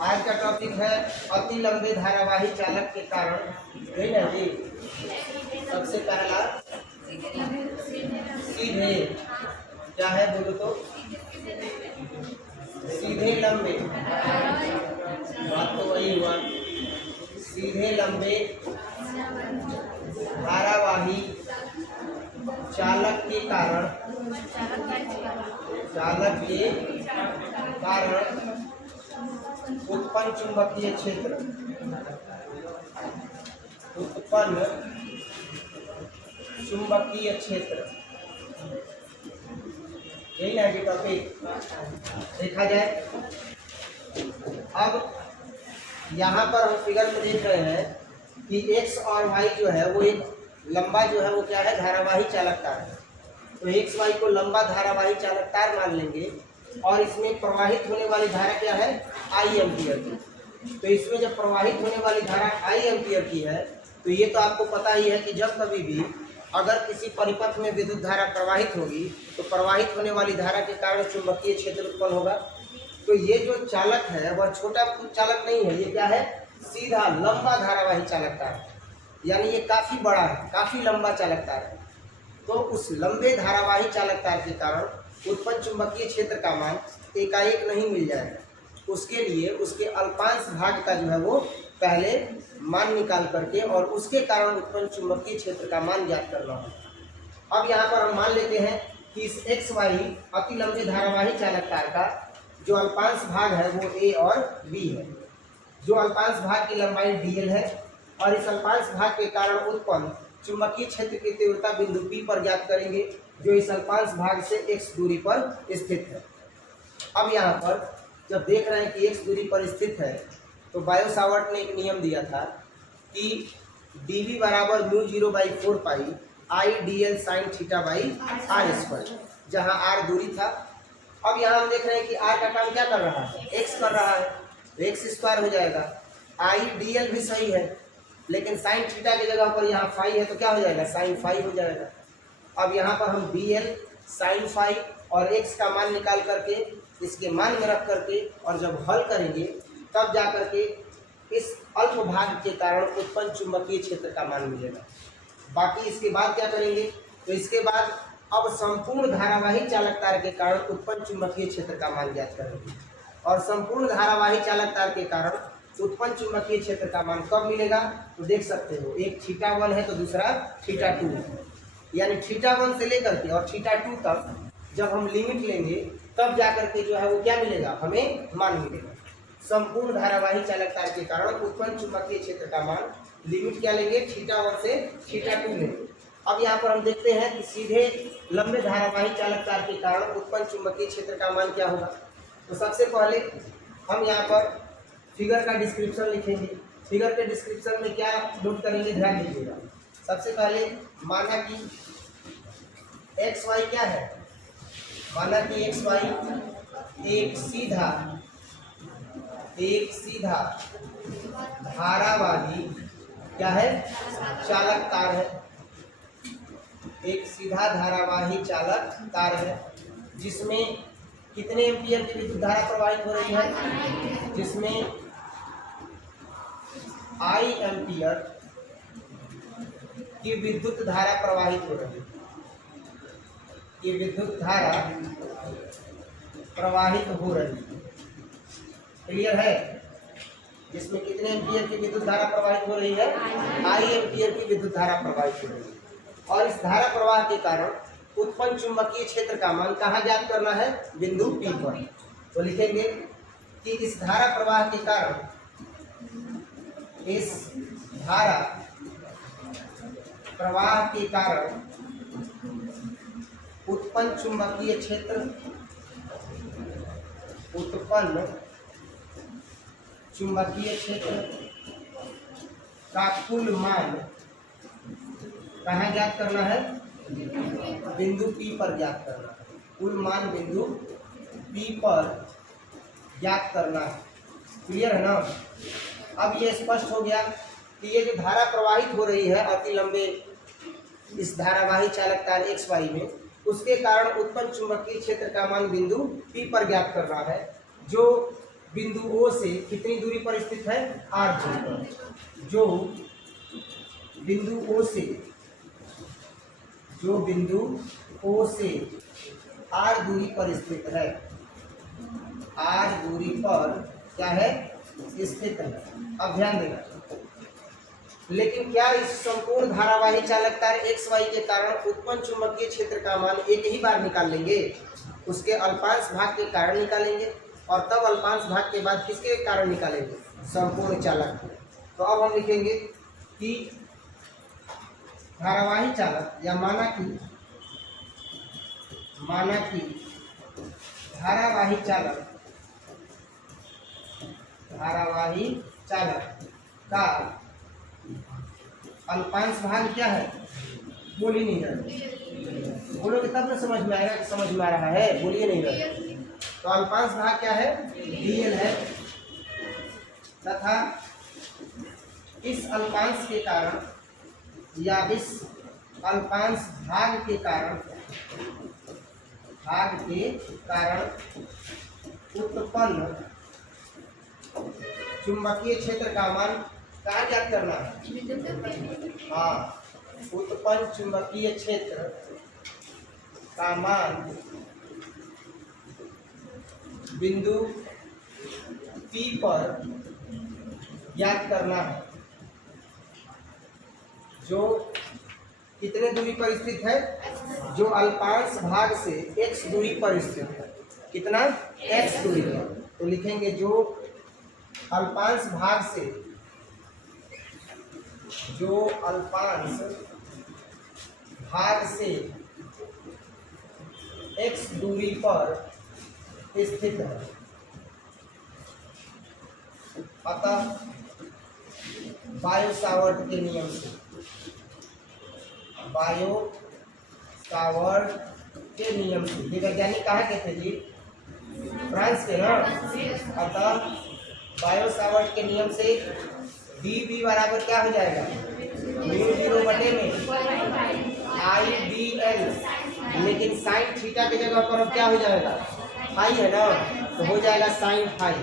आज का टॉपिक है अति लंबे धारावाही चालक के कारण। यही ना जी। सबसे पहला सीधे, क्या है बोलो तो? सीधे लंबे, बात तो वही हुआ। सीधे लंबे धारावाही चालक के कारण उत्पन्न चुंबकीय क्षेत्र, यही ना कि टॉपिक देखा जाए। अब यहाँ पर हम फिगर में देख रहे हैं कि x और y जो है वो एक लंबा जो है वो क्या है, धारावाही चालक तार है। तो x y को लंबा धारावाही चालक तार मान लेंगे और इसमें प्रवाहित होने वाली धारा क्या है, I एम्पियर की। तो इसमें जब प्रवाहित होने वाली धारा I एम्पियर की है तो ये तो आपको पता ही है कि जब कभी भी अगर किसी परिपथ में विद्युत धारा प्रवाहित होगी तो प्रवाहित होने वाली धारा के कारण चुंबकीय क्षेत्र उत्पन्न होगा। तो ये जो चालक है वह छोटा चालक नहीं है, ये क्या है, सीधा लंबा धारावाही चालक तार है। यानी ये काफी बड़ा है, काफी लंबा चालक तार है। तो उस लंबे धारावाही चालक तार के कारण उत्पन्न चुंबकीय क्षेत्र का मान एकाएक नहीं मिल जाएगा। उसके लिए उसके अल्पांश भाग का जो है वो पहले मान निकाल करके और उसके कारण उत्पन्न चुंबकीय क्षेत्र का मान ज्ञात करना है। अब यहाँ पर हम मान लेते हैं कि इस एक्स वाई अति लंबे धारावाही चालक तार का जो अल्पांश भाग है वो ए और बी है। जो अल्पांश भाग की लंबाई dl है और इस अल्पांश भाग के कारण उत्पन्न चुंबकीय क्षेत्र की तीव्रता बिंदु P पर ज्ञात करेंगे जो इस अल्पांश भाग से x दूरी पर स्थित है। अब यहाँ पर जब देख रहे हैं कि x दूरी पर स्थित है तो बायो सावर्ट ने एक नियम दिया था कि dv बराबर μ0/4 pi I dl sin theta by r square, जहाँ r दूरी था। अब यहाँ हम देख रहे हैं कि r का काम क्या कर रहा है, x कर रहा है, तो x स्क्वायर हो जाएगा। I dl भी सही है लेकिन साइन थीटा की जगह पर यहाँ फाई है तो क्या हो जाएगा, साइन फाई हो जाएगा। अब यहाँ पर हम dl साइन फाई और x का मान निकाल करके इसके मान में रख करके और जब हल करेंगे तब जा करके इस अल्प भाग के कारण उत्पन्न चुंबकीय क्षेत्र का मान मिलेगा। बाकी इसके बाद क्या करेंगे, तो इसके बाद अब संपूर्ण धारावाही चालक तार के कारण उत्पन्न चुंबकीय क्षेत्र का मान ज्ञात करेंगे। और संपूर्ण धारावाही चालक तार के कारण उत्पन्न चुंबकीय क्षेत्र का मान कब मिलेगा, तो देख सकते हो, एक θ1 है तो दूसरा θ2 है। यानी θ1 से लेकर के और θ2 तक जब हम लिमिट लेंगे तब जाकर के जो है वो क्या मिलेगा, हमें मान मिलेगा। संपूर्ण धारावाही चालक तार के कारण उत्पन्न चुंबकीय क्षेत्र का मान लिमिट क्या लेंगे, θ1 से θ2 लेंगे। अब यहाँ पर हम देखते हैं कि सीधे लंबे धारावाही चालक तार के कारण उत्पन्न चुंबकीय क्षेत्र का मान क्या होगा। तो सबसे पहले हम यहाँ पर फिगर का डिस्क्रिप्शन लिखेंगे। फिगर के डिस्क्रिप्शन में क्या नोट करेंगे, ध्यान दीजिएगा। सबसे पहले माना कि एक्स वाई क्या है, माना कि एक्स वाई एक सीधा धारावाही क्या है, चालक तार है। एक सीधा धारावाही चालक तार है जिसमें कितने एम्पियर की विद्युत धारा प्रवाहित हो रही है, जिसमें I एम्पियर की विद्युत धारा प्रवाहित हो रही है। ये विद्युत धारा प्रवाहित हो रही है, क्लियर है। जिसमें कितने एम्पियर की विद्युत धारा प्रवाहित हो रही है, I एम्पियर की विद्युत धारा प्रवाहित हो रही है। और इस धारा प्रवाह के कारण उत्पन्न चुंबकीय क्षेत्र का मान कहाँ ज्ञात करना है, बिंदु P पर। तो लिखेंगे कि इस धारा प्रवाह के कारण, इस धारा प्रवाह के कारण उत्पन्न चुंबकीय क्षेत्र का कुल मान कहाँ ज्ञात करना है, बिंदु P पर ज्ञात करना है। कुल मान बिंदु P पर ज्ञात करना है, क्लियर है ना। अब ये स्पष्ट हो गया कि ये जो धारा प्रवाहित हो रही है अति लंबे इस धारावाही चालक तार एक्स वाई में, उसके कारण उत्पन्न चुंबकीय क्षेत्र का मान बिंदु P पर ज्ञात करना है, जो बिंदु O से कितनी दूरी पर स्थित है, r दूरी पर। जो बिंदु O से r दूरी पर स्थित है, r दूरी पर क्या है, स्थित है। अब ध्यान देना, लेकिन क्या इस संपूर्ण धारावाही चालक तार एक्स वाई के कारण उत्पन्न चुंबकीय क्षेत्र का मान एक ही बार निकाल लेंगे? उसके अल्पांश भाग के कारण निकालेंगे, और तब अल्पांश भाग के बाद किसके कारण निकालेंगे, संपूर्ण चालक। तो अब हम लिखेंगे कि धारावाही चालक या माना कि धारावाही चालक का अल्पांश भाग क्या है, बोल ही नहीं रहे, बोलोगे तब ना समझ में आएगा कि समझ में आ रहा है, बोलिए नहीं रहे। तो अल्पांश भाग क्या है, dl है, तथा इस अल्पांश के कारण या इस अल्पांश भाग के कारण उत्पन्न चुंबकीय क्षेत्र का मान क्या ज्ञात करना है, हाँ, उत्पन्न चुंबकीय क्षेत्र का मान बिंदु P पर ज्ञात करना है, जो कितने दूरी पर स्थित है, जो अल्पांश भाग से x दूरी पर स्थित है। कितना, x दूरी पर। तो लिखेंगे जो अल्पांश भाग से x दूरी पर स्थित है। अतः बायो सावर्ट के नियम से, ये वैज्ञानिक कहाँ के थे जी, फ्रांस के ना। अतः बायो सावर्ट के नियम से dB बराबर क्या हो जाएगा, μ0 बटे में IDL, लेकिन साइन थीटा की जगह पर अब क्या हो जाएगा, फाई है ना, तो हो जाएगा sine phi,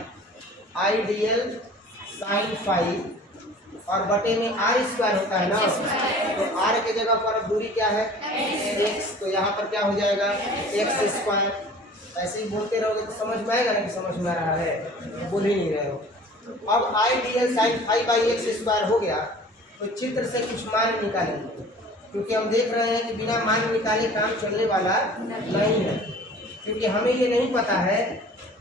IDL sine phi, और बटे में r स्क्वायर होता है ना, तो r के जगह पर अब दूरी क्या है, x, तो यहाँ पर क्या हो जाएगा x स्क्वायर। ऐसे ही बोलते रहोगे तो समझ में आएगा, नहीं समझ में आ रहा है, बोल ही नहीं रहे हो। अब IDL sine phi by x square हो गया, तो चित्र से कुछ मान निकालेंगे, क्योंकि हम देख रहे हैं कि बिना मान निकाले काम चलने वाला नहीं है, क्योंकि हमें ये नहीं पता है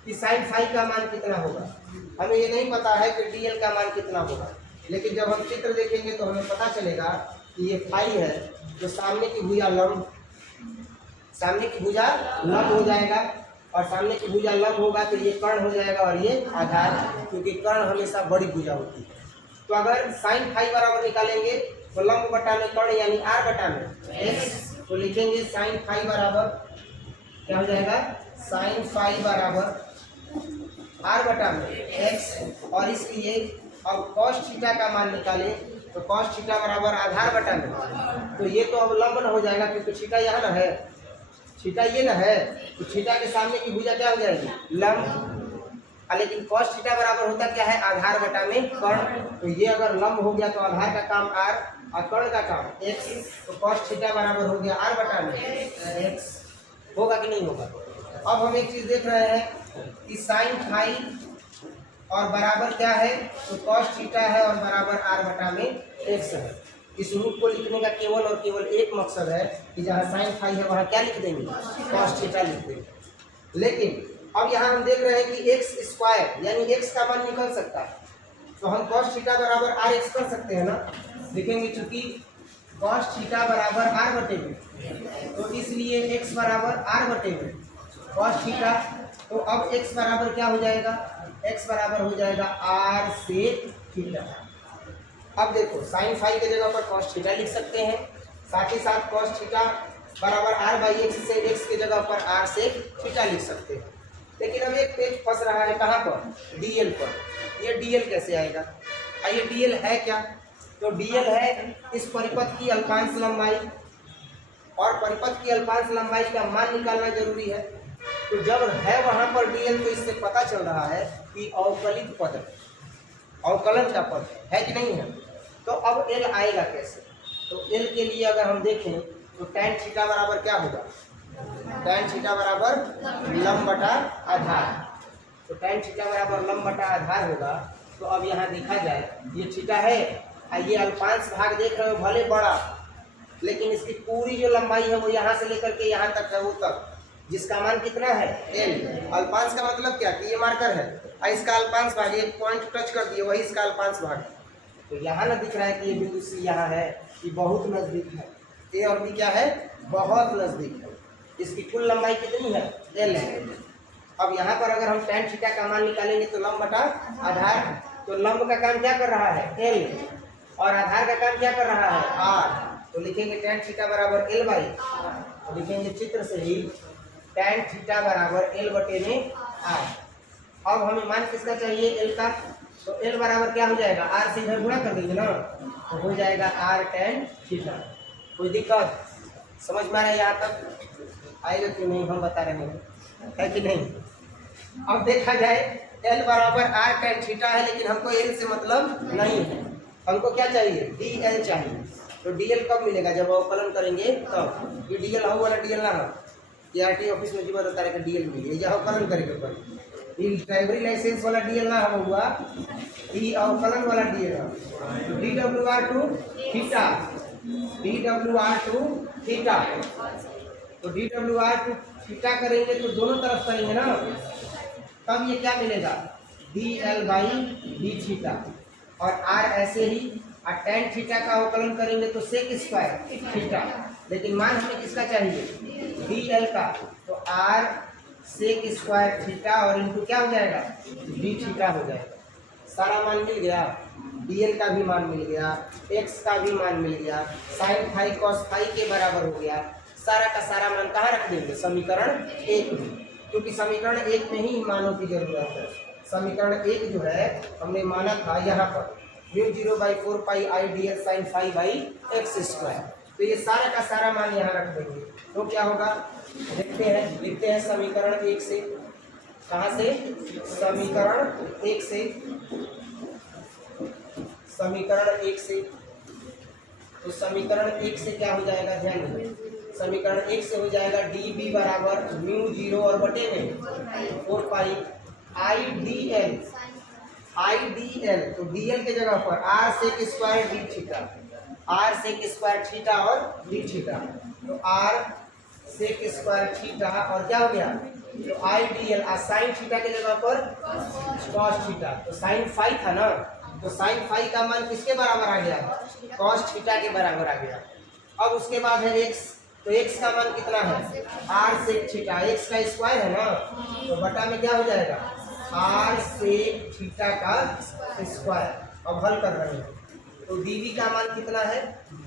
कि साइन फाई का मान कितना होगा, हमें ये नहीं पता है कि DL का मान कितना होगा, लेकिन जब हम चित्र देखेंगे तो हमें पता चलेगा कि ये फाई है, तो सामने की भुजा लंब हो जाएगा, और सामने की भुजा लंब होगा तो ये कर्ण हो जाएगा और ये आधार, क्योंकि कर्ण हमेशा बड़ी भुजा होती है। तो अगर साइन फाई बराबर निकालेंगे तो लंब बटा में कर्ण यानी r बटा में x, तो लिखेंगे साइन फाई बराबर क्या हो जाएगा, साइन फाई बराबर r बटा में x, और इसलिए अब cos थीटा का मान निकाले तो cos थीटा बराबर आधार बटा में, तो ये तो अब लंब न हो जाएगा, क्योंकि थीटा यहाँ न है, थीटा ये न है, तो थीटा के सामने की भुजा क्या हो जाएगी, लंब, लेकिन cos थीटा बराबर होता क्या है, आधार बटा में कर्ण, तो ये अगर लंब हो गया तो आधार का काम r और कर्ण का काम x, तो cos थीटा बराबर हो गया r बटा में x, होगा कि नहीं होगा। अब हम एक चीज देख रहे हैं कि साइन फाई और बराबर क्या है, तो cos थीटा है और बराबर r बटा में x है। इस रूप को लिखने का केवल और केवल एक मकसद है कि जहाँ साइन फाई है वहाँ क्या लिख देंगे, cos थीटा लिख देंगे। लेकिन अब यहाँ हम देख रहे हैं कि एक्स स्क्वायर यानी x का मान निकल सकता है, तो हम cos थीटा बराबर rx कर सकते हैं ना, लिखेंगे चूंकि cos थीटा बराबर r बटे में, तो इसलिए x बराबर r बटे में cos थीटा, तो अब x बराबर क्या हो जाएगा, x बराबर हो जाएगा r से थीटा। अब देखो साइन फाई की जगह पर cos थीटा लिख सकते हैं, साथ ही साथ cos थीटा बराबर r बाई एक्स से x की जगह पर r से थीटा लिख सकते हैं। लेकिन अब एक पेज फंस रहा है कहाँ पर, dl पर। ये dl कैसे आएगा, ये dl है क्या, तो dl है इस परिपथ की अल्पांश लंबाई, और परिपथ की अल्पांश लंबाई का मान निकालना जरूरी है। तो जब है वहां पर dl तो इससे पता चल रहा है कि अवकलित पद है, अवकलन का पद है कि नहीं है। तो अब l आएगा कैसे? तो l के लिए अगर हम देखें तो tan थीटा बराबर क्या होगा? tan थीटा बराबर लंब बटा आधार। तो tan थीटा बराबर लंब बटा आधार होगा। तो अब यहाँ देखा जाए ये थीटा है और ये अल्पांश भाग देख रहे हो भले बड़ा, लेकिन इसकी पूरी जो लंबाई है वो यहाँ से लेकर के यहाँ तक है, वो तक, जिसका मान कितना है l। अल्पांश का मतलब क्या कि ये मार्कर है और इसका अल्पांश भाग, एक पॉइंट टच कर दिए वही इसका अल्पांश भाग है। तो यहाँ ना दिख रहा है कि ये बिंदु C यहाँ है, ये बहुत नजदीक है। A और B क्या है? बहुत नजदीक है। इसकी कुल लंबाई कितनी है? l है। अब यहाँ पर अगर हम tan थीटा का मान निकालेंगे तो लंब बटा आधार, तो लंब का काम क्या कर रहा है? l, और आधार का काम क्या कर रहा है? r। तो लिखेंगे tan थीटा बराबर l बाई, तो लिखेंगे चित्र से ही tan थीटा बराबर l बटे में r। अब हमें मान किसका चाहिए? l का। तो l बराबर क्या हो जाएगा? r से इधर गुणा कर देंगे ना, तो हो जाएगा r tan थीटा। कोई दिक्कत समझ में आ रहा है? यहाँ तक आएगा कि नहीं हम बता रहे हैं, है कि नहीं? अब देखा जाए l बराबर r tan थीटा है, लेकिन हमको l से मतलब नहीं है, हमको क्या चाहिए? dl चाहिए। तो dl कब मिलेगा? जब अवकलन करेंगे तब। ये dl हो वाला dl ना हो, ये RT ऑफिस में जी बता रहे कि dl मिले, ये अवकलन करेंगे पर ये ड्राइवरी लाइसेंस वाला dl ना हुआ, ये अवकलन वाला dl है। तो dwr2 थीटा, dwr2 थीटा, तो dwr2 थीटा करेंगे तो दोनों तरफ करेंगे ना, तब ये क्या मिलेगा? dl बाई d थीटा, और r ऐसे ही, और tan थीटा का अवकलन करेंगे तो सेक स्क्वायर थीटा, लेकिन मान हमें किसका चाहिए? dl का। तो r सेक स्क्वायर थीटा और इनटू क्या हो जाएगा? d थीटा हो जाएगा। सारा मान मिल गया, dl का भी मान मिल गया, x का भी मान मिल गया, साइन फाई कॉस फाई के बराबर हो गया। सारा का सारा मान कहाँ रख देंगे? समीकरण 1 में, क्योंकि समीकरण 1 में ही मानों की जरूरत है। समीकरण 1 जो है हमने माना था यहाँ पर μ0/4 pi i dx sin phi by x square. तो ये सारा का सारा मान यहाँ रख देंगे तो क्या होगा? देखते हैं, लिखते हैं समीकरण 1 से। कहाँ से? समीकरण 1 से, समीकरण 1 से। तो समीकरण 1 से क्या हो जाएगा? ध्यान दें, समीकरण 1 से हो जाएगा db बराबर μ0 और बटे में 4 पाई i dl, तो dl के जगह पर r sec square d theta, r sec square theta और d थीटा। तो r सेक स्क्वायर थीटा और क्या हो गया? तो i dl, साइन थीटा के जगह पर cos थीटा, तो साइन फाई था ना, तो साइन फाई का मान किसके बराबर आ गया? cos थीटा के बराबर आ गया। अब उसके बाद है x, तो x का मान कितना है? r सेक थीटा, x का स्क्वायर है ना, तो बटा में क्या हो जाएगा? r सेक थीटा का स्क्वायर। अब हल कर रहे हैं, तो dv का मान कितना है?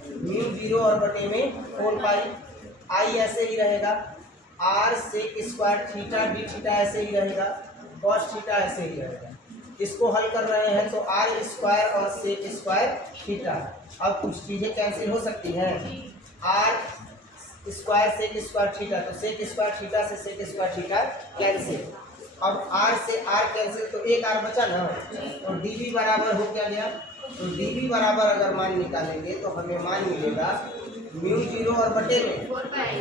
μ0 और बटे में 4 पाई, i ऐसे ही रहेगा, r sec square theta d theta ऐसे ही रहेगा, cos थीटा ऐसे ही रहेगा। इसको हल कर रहे हैं तो r स्क्वायर और सेक स्क्वायर थीटा। अब कुछ चीजें कैंसिल हो सकती हैं, r square sec square theta, तो सेक स्क्वायर थीटा से सेक स्क्वायर थीटा कैंसिल। अब r से r कैंसिल, तो एक r बचा ना, तो dv बराबर हो क्या गया? तो dv बराबर अगर मान निकालेंगे तो हमें मान मिलेगा μ0 और बटे में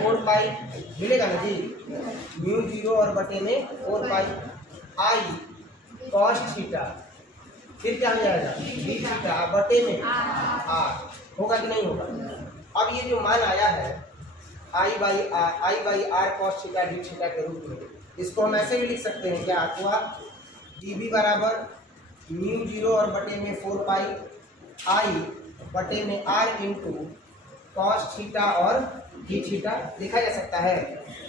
4 पाई मिलेगा ना जी, μ0 और बटे में 4 पाई i cos थीटा, फिर क्या हो जाएगा? d थीटा बटे में r। होगा कि नहीं होगा? अब ये जो मान आया है i by r cos theta d theta के रूप में, इसको हम ऐसे भी लिख सकते हैं, क्या हुआ? dv बराबर μ0 और बटे में 4 पाई i बटे में r इंटू कॉस थीटा और डी थीटा लिखा जा सकता है।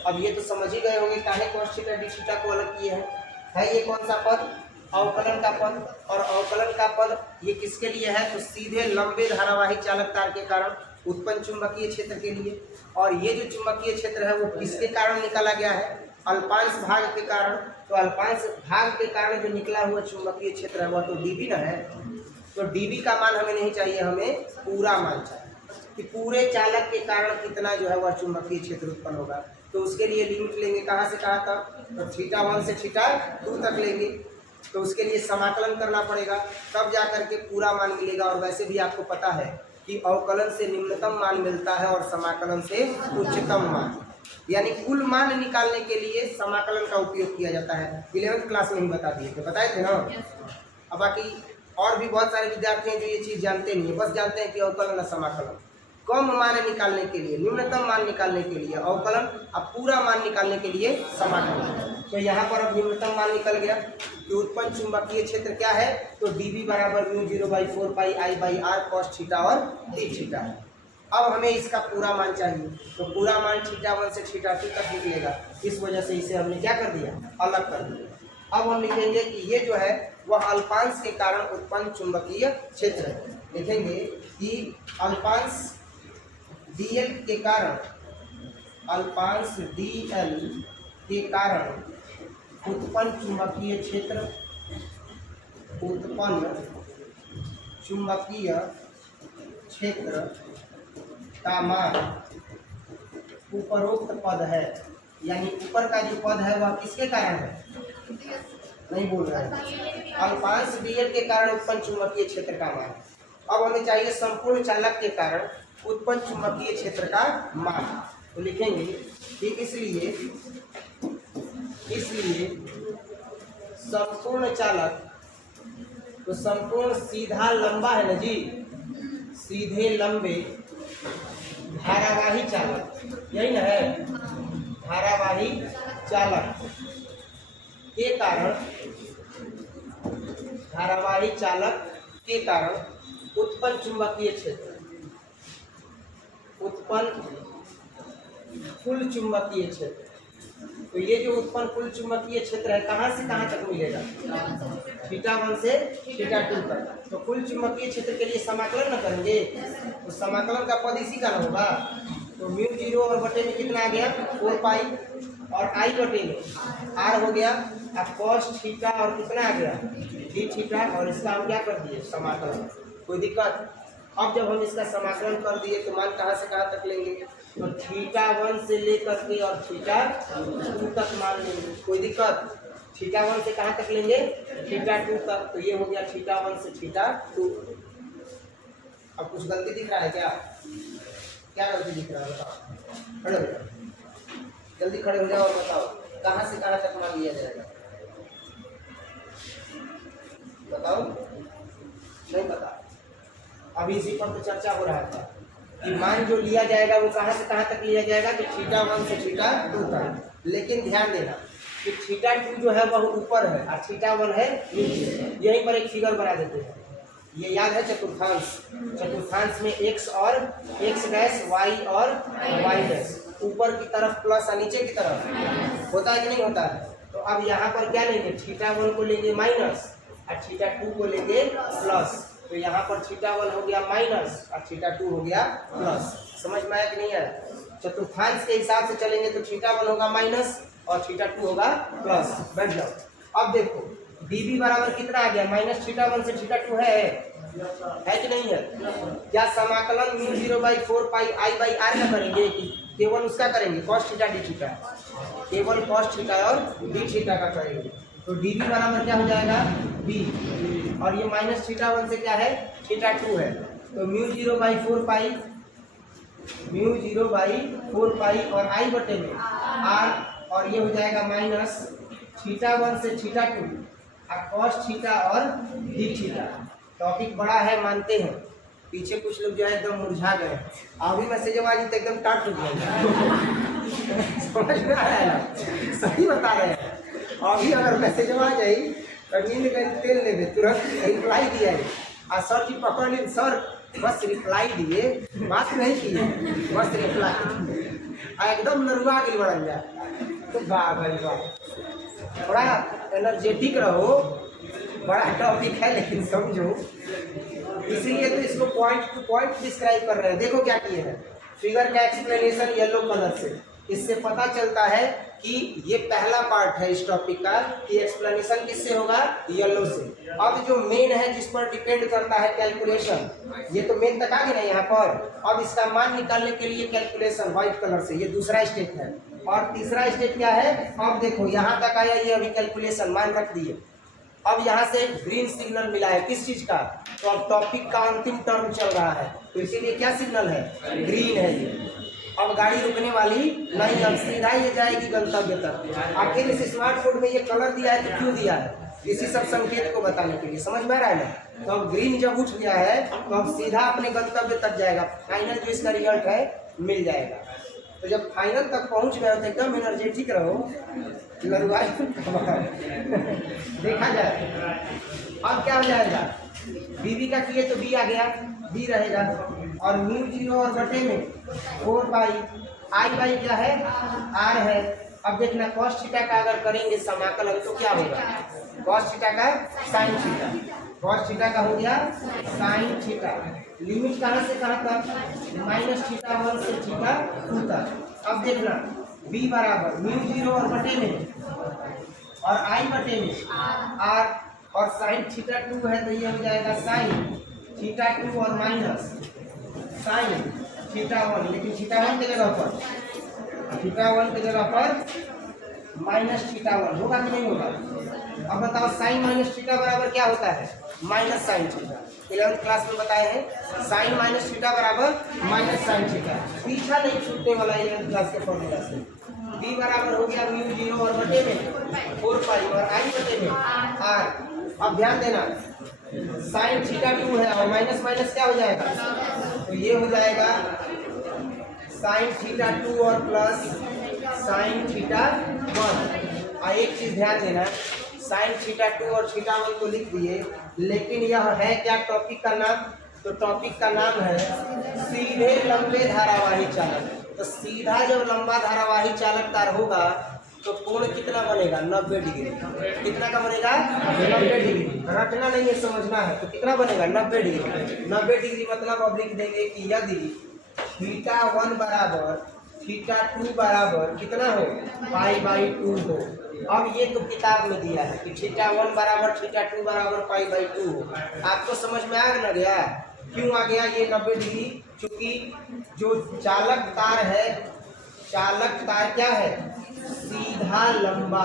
अब ये तो समझ ही गए होंगे काहे कॉस थीटा डी थीटा को अलग किए हैं। है ये कौन सा पद? अवकलन का पद। और अवकलन का पद ये किसके लिए है? तो सीधे लंबे धारावाही चालक तार के कारण उत्पन्न चुंबकीय क्षेत्र के लिए। और ये जो चुंबकीय क्षेत्र है वो किसके कारण निकाला गया है? अल्पांश भाग के कारण। तो अल्पांश भाग के कारण जो निकला हुआ चुंबकीय क्षेत्र है वह तो डीबी ना है। तो डीबी का मान हमें नहीं चाहिए, हमें पूरा मान चाहिए कि पूरे चालक के कारण कितना जो है वह चुंबकीय क्षेत्र उत्पन्न होगा। तो उसके लिए लिमिट लेंगे कहाँ से कहाँ तक, तो थीटा 1 से थीटा 2 तक लेंगे। तो उसके लिए समाकलन करना पड़ेगा, तब जा करके पूरा मान मिलेगा। और वैसे भी आपको पता है कि अवकलन से निम्नतम मान मिलता है और समाकलन से उच्चतम मान, यानी कुल मान निकालने के लिए समाकलन का उपयोग किया जाता है। 11th क्लास में ही बता दिए थे, बताए थे ना। अब बाकी और भी बहुत सारे विद्यार्थी हैं जो ये चीज़ जानते नहीं है, बस जानते हैं कि अवकलन और समाकलन। कम मान निकालने के लिए, न्यूनतम मान निकालने के लिए अवकलन, अब पूरा मान निकालने के लिए समाकलन। तो यहाँ पर अब न्यूनतम मान निकल गया कि उत्पन्न चुंबकीय क्षेत्र क्या है, तो dB बराबर μ0/4 पाई I/r cos थीटा और d थीटा। अब हमें इसका पूरा मान चाहिए, तो पूरा मान थीटा 1 से थीटा 2 तक निकलेगा। इस वजह से इसे हमने क्या कर दिया, अलग कर दिया। अब हम लिखेंगे कि ये जो है वह अल्पांश के कारण उत्पन्न चुंबकीय क्षेत्र है। लिखेंगे कि अल्पांश dl के कारण, अल्पांश dl के कारण उत्पन्न चुंबकीय क्षेत्र, उत्पन्न चुंबकीय क्षेत्र का मान उपरोक्त पद है, यानी ऊपर का जो पद है वह किसके कारण है, नहीं बोल रहा है, अल्पांश dl के कारण उत्पन्न चुंबकीय क्षेत्र का मान। अब हमें चाहिए संपूर्ण चालक के कारण उत्पन्न चुंबकीय क्षेत्र का मान। तो लिखेंगे कि इसलिए संपूर्ण चालक, तो संपूर्ण सीधा लंबा है ना जी, सीधे लंबे धारावाही चालक, यही ना है, धारावाही चालक के कारण, धारावाही चालक के कारण उत्पन्न चुंबकीय क्षेत्र, उत्पन्न कुल चुंबकीय क्षेत्र। तो ये जो उत्पन्न कुल चुंबकीय क्षेत्र है कहाँ से कहाँ तक मिलेगा, थीटा 1 से थीटा 2 तक। तो कुल चुंबकीय क्षेत्र के लिए समाकलन न करेंगे, तो समाकलन का पद इसी का न होगा। तो μ0 और बटे में कितना आ गया 4 पाई, और I बटे में r हो गया, अब cos थीटा और कितना आ गया d थीटा, और इसका हम क्या कर दिए समाकलन। कोई दिक्कत। अब जब हम इसका समाकलन कर दिए तो मान कहाँ से कहाँ तक लेंगे, तो थीटा 1 से लेकर के और थीटा 2 तक मान लेंगे। कोई दिक्कत। थीटा 1 से कहाँ तक लेंगे, थीटा 2 तक। तो ये हो गया थीटा 1 से थीटा 2। अब कुछ गलती दिख रहा है क्या, क्या गलती दिख रहा है बताओ, खड़े हो जाओ, जल्दी खड़े हो जाओ और बताओ कहाँ से कहाँ तक मान लिया जाएगा, बताओ। नहीं पता, अभी इसी पर तो चर्चा हो रहा था कि मान जो लिया जाएगा वो कहाँ से कहाँ तक लिया जाएगा, तो थीटा 1 से थीटा 2 तक। लेकिन ध्यान देना कि थीटा 2 जो है वह ऊपर है और थीटा 1 है नीचे। यहीं पर एक फिगर बना देते हैं, ये याद है चतुर्थांश, चतुर्थांश में x और x डैश y और y डैश, ऊपर की तरफ प्लस और नीचे की तरफ होता है कि नहीं होता है। तो अब यहाँ पर क्या लेंगे, थीटा 1 को लेंगे माइनस और थीटा 2 को लेंगे प्लस। तो यहाँ पर थीटा 1 हो गया माइनस और थीटा 2 हो गया प्लस। समझ में आया कि नहीं आया। चतुर्थांश के हिसाब से चलेंगे तो थीटा 1 होगा माइनस और थीटा 2 होगा प्लस। बैठ जाओ। अब देखो dB बराबर कितना आ गया, माइनस थीटा 1 से थीटा 2 है कि नहीं है। क्या समाकलन μ0/4 पाई I/r का करेंगे कि केवल उसका करेंगे, cos थीटा d थीटा, केवल cos थीटा और d थीटा का करेंगे। तो dB बराबर क्या हो जाएगा b, और ये माइनस थीटा 1 से क्या है थीटा 2 है। तो μ0/4 पाई और I बटे में r, और ये हो जाएगा माइनस थीटा 1 से थीटा 2 और cos थीटा और d थीटा। टॉपिक बड़ा है मानते हैं, पीछे कुछ लोग जो है एकदम मुरझा गए, अभी मैसेज आवाज तो एकदम टाट गए। समझ में आया है, सही बता रहे हैं। अभी अगर मैसेज आ जाए तो नींद गई तेल ले दे, तुरंत रिप्लाई दिया है और सर जी पकड़ ली, सर बस रिप्लाई दिए, बात नहीं किए, बस रिप्लाई एकदम नरुआ के बढ़ जाए। तो वाह भाई वाह, थोड़ा एनर्जेटिक रहो, बड़ा टॉपिक है लेकिन समझो, इसीलिए तो इसको पॉइंट टू पॉइंट डिस्क्राइब कर रहे हैं। देखो क्या किए हैं, फिगर का एक्सप्लेनेशन येलो कलर से, इससे पता चलता है कि ये पहला पार्ट है इस टॉपिक का कि एक्सप्लेनेशन किससे होगा, येलो से। अब जो मेन है जिस पर डिपेंड करता है कैलकुलेशन, ये तो मेन तक आ गया ना यहाँ पर। अब इसका मान निकालने के लिए कैलकुलेशन व्हाइट कलर से, ये दूसरा स्टेप है। और तीसरा स्टेप क्या है, अब देखो यहाँ तक आया, ये अभी कैलकुलेशन मान रख दिए। अब यहाँ से ग्रीन सिग्नल मिला है किस चीज का, तो अब टॉपिक का अंतिम टर्म चल रहा है, तो इसीलिए क्या सिग्नल है, ग्रीन है ये। अब गाड़ी रुकने वाली नहीं, अब सीधा ये जाएगी गंतव्य तक। आखिर इस स्मार्ट बोर्ड में ये कलर दिया है तो क्यों दिया है, इसी सब संकेत को बताने के लिए, समझ में आ रहा है ना। तो अब ग्रीन जब उठ गया है तो अब सीधा अपने गंतव्य तक जाएगा, फाइनल जो इसका रिजल्ट है मिल जाएगा। तो जब फाइनल तक पहुंच गए तो एकदम एनर्जेटिक रहो, लड़वाई देखा जाए। अब क्या हो जाएगा, बीबी का किए तो बी आ गया, बी रहेगा, और म्यू 0 और बटे में 4 पाई, आई बाई क्या है, आर है। अब देखना कॉस थीटा का अगर करेंगे समाकलन तो क्या होगा, कॉस थीटा का साइन थीटा, कॉस थीटा का हो गया साइन थीटा। लिमिट कहाँ से कहाँ तक, माइनस थीटा 1 से थीटा 2 तक। अब देखना b बराबर म्यू 0 और बटे में और आई बटे में आर, और साइन थीटा 2 है तो ये हो जाएगा साइन थीटा 2 और माइनस साइन थीटा 1, लेकिन थीटा 1 के जगह पर, थीटा 1 के जगह पर माइनस थीटा 1 होगा कि नहीं होगा। अब बताओ साइन माइनस थीटा बराबर क्या होता है, minus sine theta. 11th class में बताए हैं साइन माइनस थीटा बराबर माइनस साइन थीटा, पीछा नहीं छूटने वाला 11th क्लास के फॉर्मूला से। b बराबर हो गया म्यू 0 और बटे में 4 पाई और आई बटे में आर। अब ध्यान देना साइन थीटा 2 है और माइनस माइनस क्या हो जाएगा, तो ये हो जाएगा साइन थीटा 2 और प्लस साइन थीटा 1। और एक चीज ध्यान देना, साइन थीटा 2 और थीटा 1 को लिख दिए, लेकिन यह है क्या टॉपिक का नाम, तो टॉपिक का नाम है सीधे लंबे धारावाही चालक। तो सीधा जब लंबा धारावाही चालक तार होगा तो कोण कितना बनेगा, 90 डिग्री। कितना का बनेगा, 90 डिग्री। रटना नहीं है, समझना है। तो कितना बनेगा, 90 डिग्री। 90 डिग्री मतलब अब लिख देंगे कि यदि थीटा 1 बराबर थीटा 2 बराबर कितना हो, पाई बाई 2 हो। अब ये तो किताब में दिया है कि थीटा 1 बराबर थीटा 2 बराबर पाई बाई 2 हो। आपको समझ में आ गया, क्यों आ गया ये 90 डिग्री, क्योंकि जो चालक तार है, चालक तार क्या है, सीधा लंबा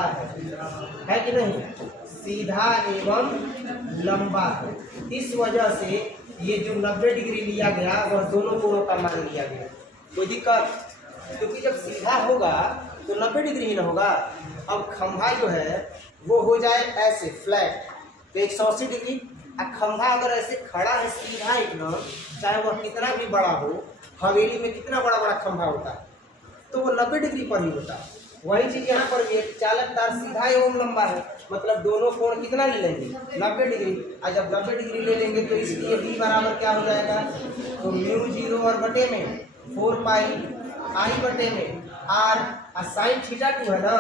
है कि नहीं, सीधा एवं लंबा है। इस वजह से ये जो 90 डिग्री लिया गया वह दोनों कोणों का मान लिया गया। कोई दिक्कत, क्योंकि जब सीधा होगा तो 90 डिग्री ही ना होगा। अब खंभा जो है वो हो जाए ऐसे फ्लैट तो 180 डिग्री। अब खंभा अगर ऐसे खड़ा है सीधा एकदम, चाहे वह कितना भी बड़ा हो, हवेली में कितना बड़ा बड़ा खंभा होता है तो वो 90 डिग्री पर ही होता है। वही चीज यहाँ पर भी, चालक तार सीधा एवं लंबा है, मतलब दोनों कोण कितना ले लेंगे, 90 डिग्री। और जब 90 डिग्री ले लेंगे तो इसलिए b बराबर क्या हो जाएगा, तो म्यू 0 और बटे में 4 पाई आई बटे में आर। साइन थीटा 2 है ना,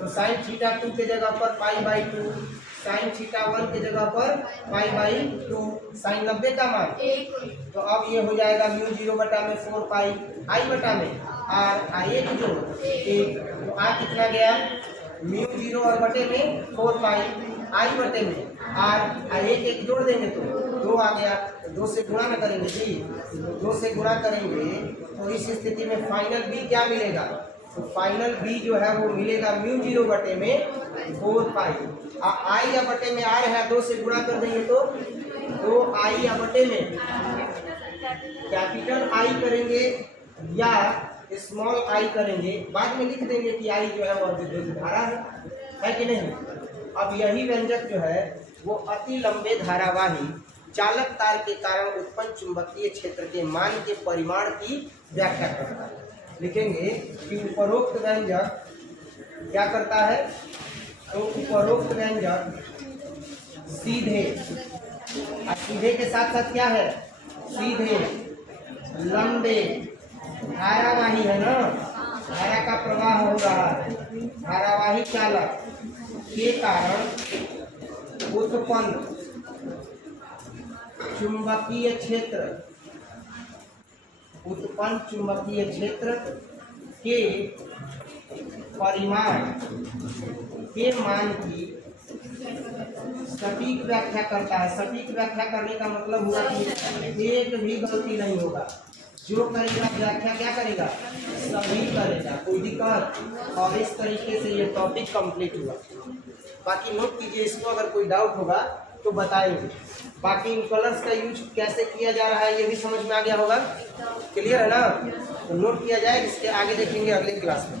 तो साइन थीटा 2 के जगह पर पाई बाई 2, साइन थीटा 1 के जगह पर पाई बाई 2, साइन 90 का मान। तो अब ये हो जाएगा म्यू 0 बटा में 4 पाई आई बटा में आर, एक जो एक, तो आ कितना गया, म्यू 0 और बटे में 4 पाई आई बटे में आर, एक एक जोड़ देंगे तो 2 आ गया। 2 से गुणा न करेंगे जी, 2 से गुणा करेंगे तो इस स्थिति में फाइनल बी क्या मिलेगा, तो फाइनल बी जो है वो मिलेगा म्यू 0 बटे में 4 पाई आई या बटे में आर है, 2 से गुणा कर देंगे तो 2 आई या बटे में कैपिटल आई करेंगे या स्मॉल आई करेंगे, बाद में लिख देंगे कि आई जो है वो विद्युत धारा है कि नहीं। अब यही व्यंजक जो है वो अति लंबे धारावाही चालक तार के कारण उत्पन्न चुंबकीय क्षेत्र के मान के परिमाण की व्याख्या करता है। लिखेंगे कि उपरोक्त व्यंजक क्या करता है, तो उपरोक्त व्यंजक सीधे, सीधे के साथ साथ क्या है, सीधे लंबे धारावाही है ना, धारा का प्रवाह हो रहा है, धारावाही चालक के कारण उत्पन्न चुंबकीय क्षेत्र, उत्पन्न चुंबकीय क्षेत्र के परिमाण के मान की सटीक व्याख्या करता है। सटीक व्याख्या करने का मतलब हुआ कि एक भी गलती नहीं होगा, जो करेगा व्याख्या क्या करेगा, सही करेगा, कोई दिक्कत। और इस तरीके से ये टॉपिक कंप्लीट हुआ। बाकी नोट कीजिए इसको, अगर कोई डाउट होगा तो बताएंगे। बाकी इन कलर्स का यूज कैसे किया जा रहा है ये भी समझ में आ गया होगा, क्लियर है ना। तो नोट किया जाए, इसके आगे देखेंगे अगले क्लास में।